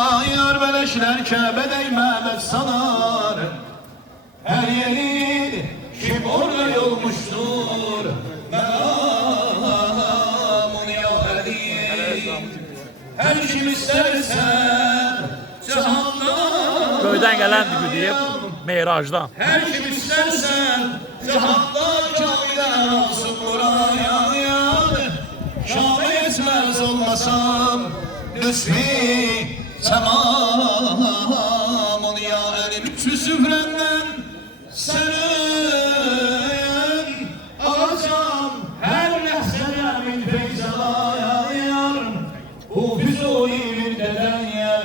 Yar beleşler Kabe'de imamet sanar. Her yeri kim orada yolmuştur. Melamun ya Ali. Her kim istersen cihanda. Köyden gelen deyip Meyraj'dan. Her kim istersen cihanda Kabe'den alsın buraya. Kabe yetmez olmasam lütfi semamun ya elim şu süfrenden senin alacağım her lehzede min feyzalaya yar bu füzuli min deden yer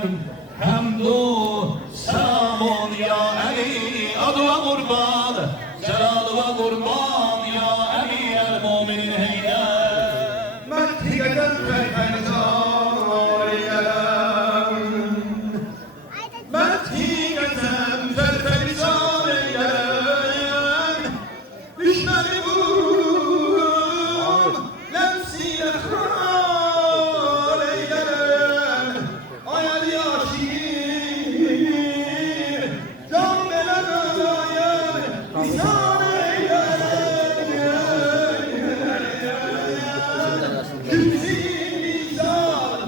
hamdu selamun ya Ali adına kurban celalıva kurban ya Ali el muminin heyder Mertigeden ferferizan eyleyen düşmeni vur nefsiyle kral eyleyen ayel yaşir can veren ayel bizan eyleyen kimsin bizan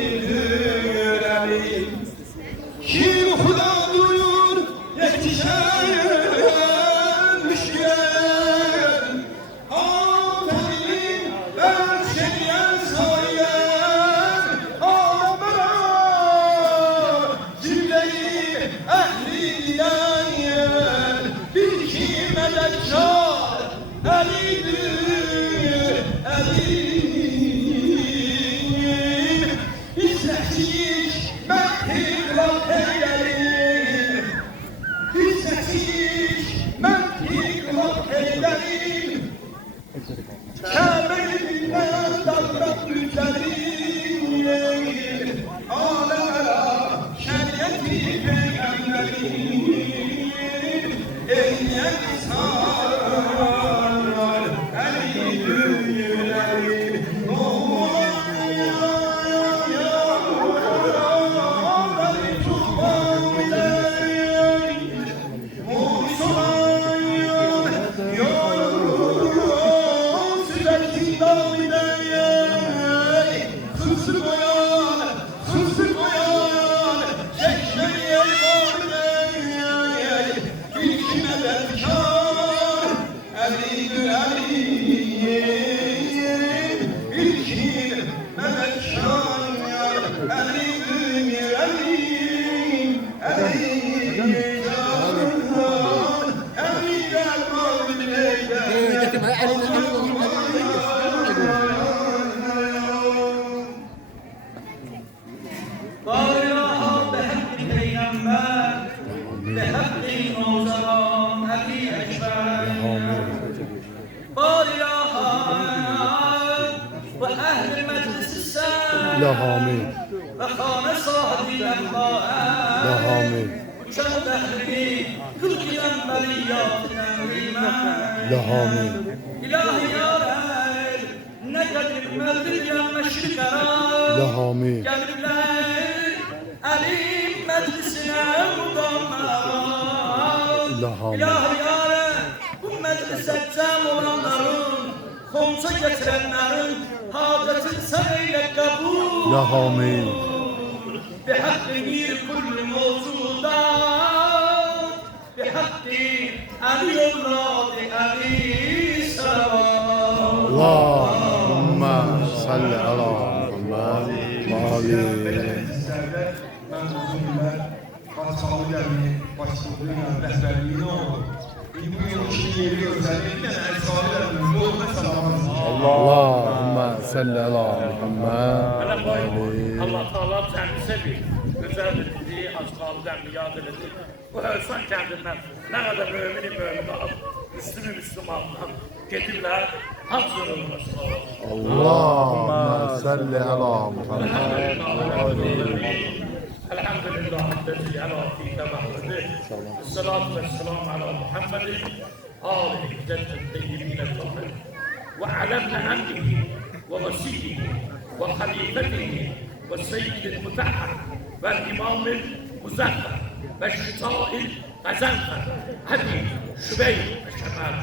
elidir eli Kim Huda duyur yetişen müşkiler Aferin ben şeriyen sayen Ağlamına cümleyi ehli diyen Bir kim medekkar elidir elim İzletik mentiklat eylerim İzletik mentiklat eylerim Kabe'linden davrat lütlerim Alemela şeriyeti peygamberim Eyleyen izhar eli düğülerim لا حامد وخانه صاحبی لمباء لا حامد چند دهری کل گیرم بلیات لا حامد İlahi yârer ne kadir meldir gelmeşlik لا karar حامد Gelirler elim meclisine mudanlar لا حامد İlahi yârer bu meclise cem olanların Konsa getirenlerin hacetini sen eyle kabul لا حامد بحق مير كل موجودات بحق علي أولاد علي سلام اللهم صل على محمد وآل Ben uzun yıllar Kasalı Derneği başkanlığına rehberliğine oldu. Bu yıl yeri özellikle Ensari Derneği'nin yoluna selamınızı. اللهم صل على محمد Allah Teala kendisi bir güzel bizi ashabı yad edildi. Bu Hövsan kendinden ne kadar mümin al, Müslüm'ü Müslümanlar getirler, hak zorunlar. اللهم صل على محمد Elhamdülillah الذي على فيك محمد الصلاة والسلام على محمد آل عزة الطيبين الطاهرين وعلى ابن عمه ووصيه وخليفته والسيد المتحر والإمام المزفر والشتاء الغزنفر هدي شبيب الشمال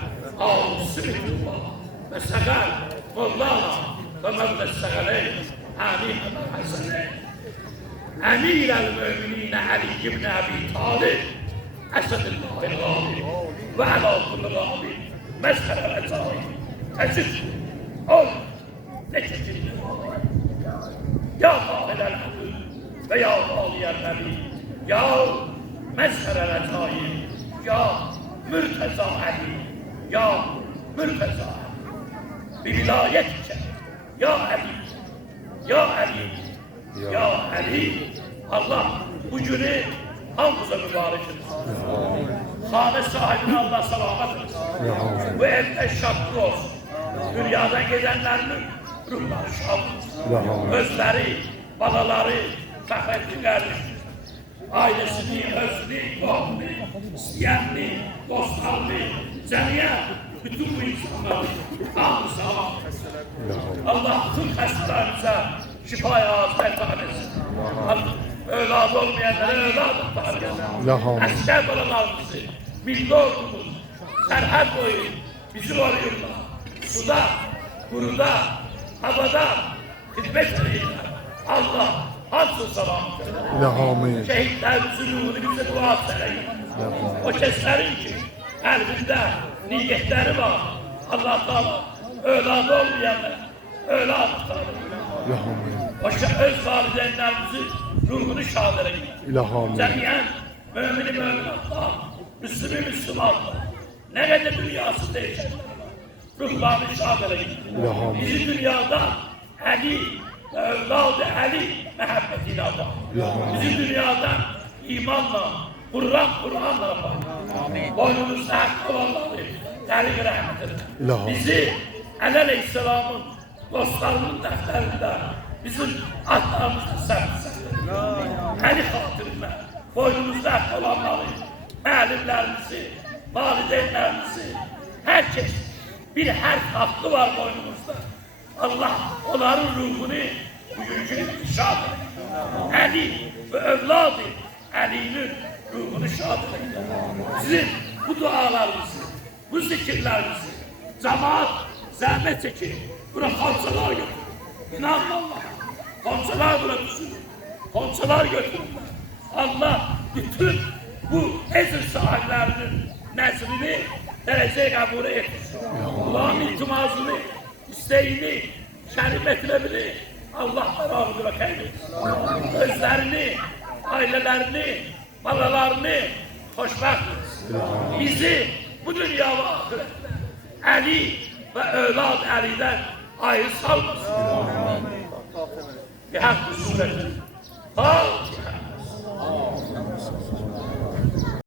آل سمت الله وسقال مولانا ومولى الثقلين آمين الحسنين أمير المؤمنين علي بن أبي طالب أسد الله الغالب وعلى كل غالب مزهر الأزاري تجد قل لتجد يا قائد العدل ويا غالي النبي يا مزهر الأزاري يا مرتزى علي يا مرتزى علي بولايتك يا علي يا علي ya Ali, Allah bu günü hamımıza mübarek etsin. Hane sahibine Allah selamet etsin. Bu evde şartlı olsun. Dünyadan gidenlerinin ruhları şad olsun. Özleri, balaları, fəhretlikleri, ailesini, özünü, doğumunu, isteyenini, dostlarını, cəmiyyət, bütün bu insanları hamı selamet etsin. Allah tüm xəstələrimizə şifaya azmet etsin. Evlad olmayanlara evlad etsin. Asker balalarımızı, milli ordumuz, serhat boyu bizi koruyorlar. Suda, kuruda, havada hizmet ediyorlar. Allah hamdü selamet. Şehitlerimizin ruhunu bize dua etsin. O keslerin ki kalbinde niyetleri var. Allah Teala evladı olmayanlara evlad etsin. O öz valideynlerimizin ruhunu şadere gitti. Cemiyen, mümin-i mümin Allah, Müslüm-i Müslüman Allah, ne kadar dünyası değişir. Ruhlarını şadere gitti. Bizi dünyada Ali ve evladı Ali mehabbetiyle Allah. Bizi dünyada imanla, Kur'an'la Allah. Boynumuzda hakkı olanları, deli rahmet edin. Bizi Ali Aleyhisselam'ın dostlarının defterinde bizim adlarımızı serpsin. Ali hatırına, boynumuzda olanları, alimlerimizi, valideynlerimizi, herkes bir harf hakkı var boynumuzda. Allah onların ruhunu bugünkü şad edin. Ali ve evladı Ali'nin ruhunu şad edin. Sizin bu dualarınızı, bu zikirlerinizi, cemaat zahmet çekin. Buna komşular götürün. İnan Allah. Komşular bırakın. Komşular götürün. Allah bütün bu ezir sahiplerinin neslini dereceye kabul etsin. Allah'ın iltimasını, isteğini, şerifetlerini Allah'tan razı bırakayım. Özlerini, ailelerini, balalarını hoşbakt etsin. Bizi bu dünya ve ahirette Ali ve evlad Ali'den ayrı salmasın. Bir hakkı sureti.